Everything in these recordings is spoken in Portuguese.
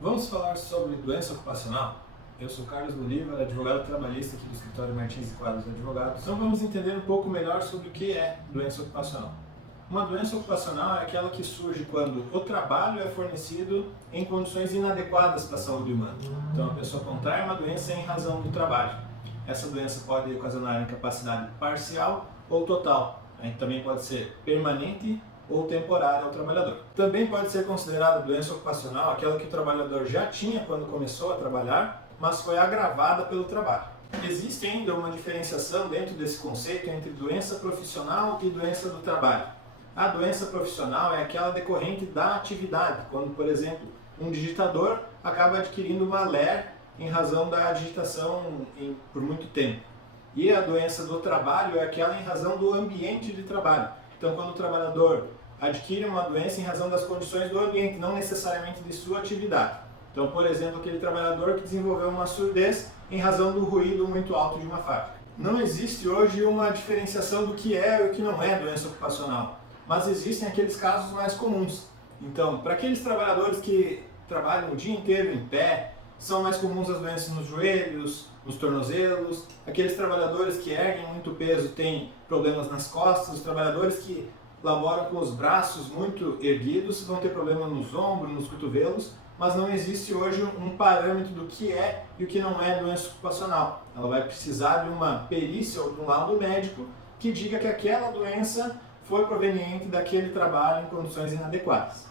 Vamos falar sobre doença ocupacional? Eu sou Carlos Bolívar, advogado trabalhista aqui do escritório Martins e Quadros Advogados. Então vamos entender um pouco melhor sobre o que é doença ocupacional. Uma doença ocupacional é aquela que surge quando o trabalho é fornecido em condições inadequadas para a saúde humana. Então a pessoa contrai uma doença em razão do trabalho. Essa doença pode ocasionar incapacidade parcial ou total. Também pode ser permanente ou temporária ao trabalhador. Também pode ser considerada doença ocupacional aquela que o trabalhador já tinha quando começou a trabalhar, mas foi agravada pelo trabalho. Existe ainda uma diferenciação dentro desse conceito entre doença profissional e doença do trabalho. A doença profissional é aquela decorrente da atividade, quando, por exemplo, um digitador acaba adquirindo uma LER em razão da digitação por muito tempo. E a doença do trabalho é aquela em razão do ambiente de trabalho. Então, quando o trabalhador adquire uma doença em razão das condições do ambiente, não necessariamente de sua atividade. Então, por exemplo, aquele trabalhador que desenvolveu uma surdez em razão do ruído muito alto de uma fábrica. Não existe hoje uma diferenciação do que é e o que não é doença ocupacional, mas existem aqueles casos mais comuns. Então, para aqueles trabalhadores que trabalham o dia inteiro em pé, são mais comuns as doenças nos joelhos, nos tornozelos. Aqueles trabalhadores que erguem muito peso têm problemas nas costas. Os trabalhadores que laboram com os braços muito erguidos vão ter problema nos ombros, nos cotovelos, mas não existe hoje um parâmetro do que é e o que não é doença ocupacional. Ela vai precisar de uma perícia ou de um laudo médico que diga que aquela doença foi proveniente daquele trabalho em condições inadequadas.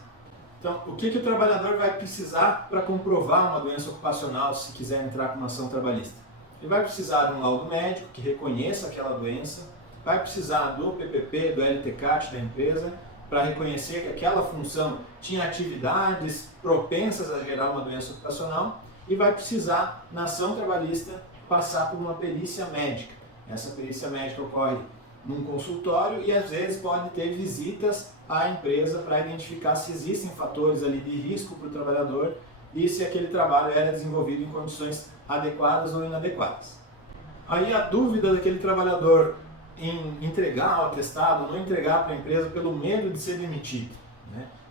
Então, o que o trabalhador vai precisar para comprovar uma doença ocupacional se quiser entrar com uma ação trabalhista? Ele vai precisar de um laudo médico que reconheça aquela doença, vai precisar do PPP, do LTCAT da empresa, para reconhecer que aquela função tinha atividades propensas a gerar uma doença ocupacional, e vai precisar, na ação trabalhista, passar por uma perícia médica. Essa perícia médica ocorre num consultório e às vezes pode ter visitas à empresa para identificar se existem fatores ali de risco para o trabalhador e se aquele trabalho era desenvolvido em condições adequadas ou inadequadas. Aí a dúvida daquele trabalhador em entregar o atestado ou não entregar para a empresa pelo medo de ser demitido.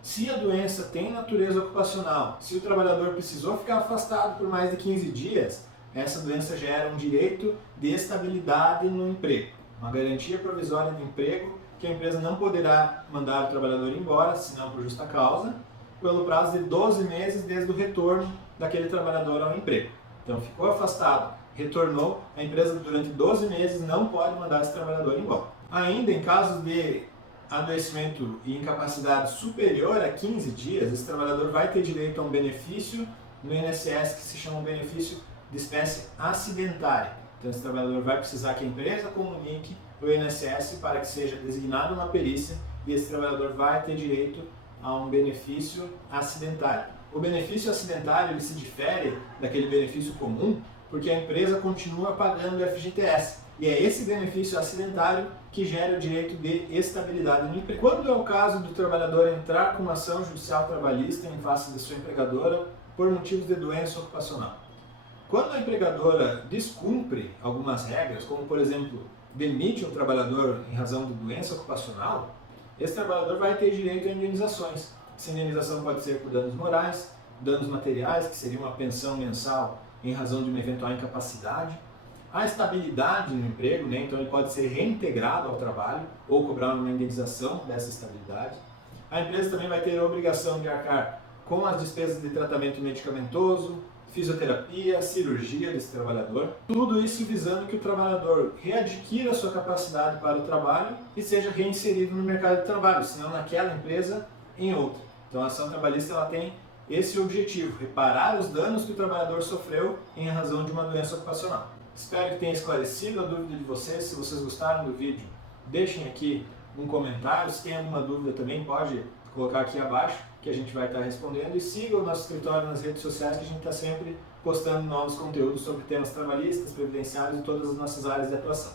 Se a doença tem natureza ocupacional, se o trabalhador precisou ficar afastado por mais de 15 dias, essa doença gera um direito de estabilidade no emprego, uma garantia provisória de emprego que a empresa não poderá mandar o trabalhador embora, senão por justa causa, pelo prazo de 12 meses desde o retorno daquele trabalhador ao emprego. Então ficou afastado, retornou, a empresa durante 12 meses não pode mandar esse trabalhador embora. Ainda em casos de adoecimento e incapacidade superior a 15 dias, esse trabalhador vai ter direito a um benefício no INSS que se chama um benefício de espécie acidentária. Então esse trabalhador vai precisar que a empresa comunique o INSS para que seja designada uma perícia e esse trabalhador vai ter direito a um benefício acidentário. O benefício acidentário ele se difere daquele benefício comum porque a empresa continua pagando o FGTS e é esse benefício acidentário que gera o direito de estabilidade no emprego. Quando é o caso do trabalhador entrar com uma ação judicial trabalhista em face de sua empregadora por motivos de doença ocupacional? Quando a empregadora descumpre algumas regras, como por exemplo, demite um trabalhador em razão de doença ocupacional, esse trabalhador vai ter direito a indenizações. Essa indenização pode ser por danos morais, danos materiais, que seria uma pensão mensal em razão de uma eventual incapacidade, a estabilidade no emprego, então ele pode ser reintegrado ao trabalho ou cobrar uma indenização dessa estabilidade. A empresa também vai ter a obrigação de arcar com as despesas de tratamento medicamentoso, fisioterapia, cirurgia desse trabalhador, tudo isso visando que o trabalhador readquira sua capacidade para o trabalho e seja reinserido no mercado de trabalho, se não naquela empresa, em outra. Então a ação trabalhista ela tem esse objetivo, reparar os danos que o trabalhador sofreu em razão de uma doença ocupacional. Espero que tenha esclarecido a dúvida de vocês. Se vocês gostaram do vídeo, deixem aqui um comentário. Se tem alguma dúvida também, pode colocar aqui abaixo que a gente vai estar respondendo. E siga o nosso escritório nas redes sociais que a gente está sempre postando novos conteúdos sobre temas trabalhistas, previdenciários e todas as nossas áreas de atuação.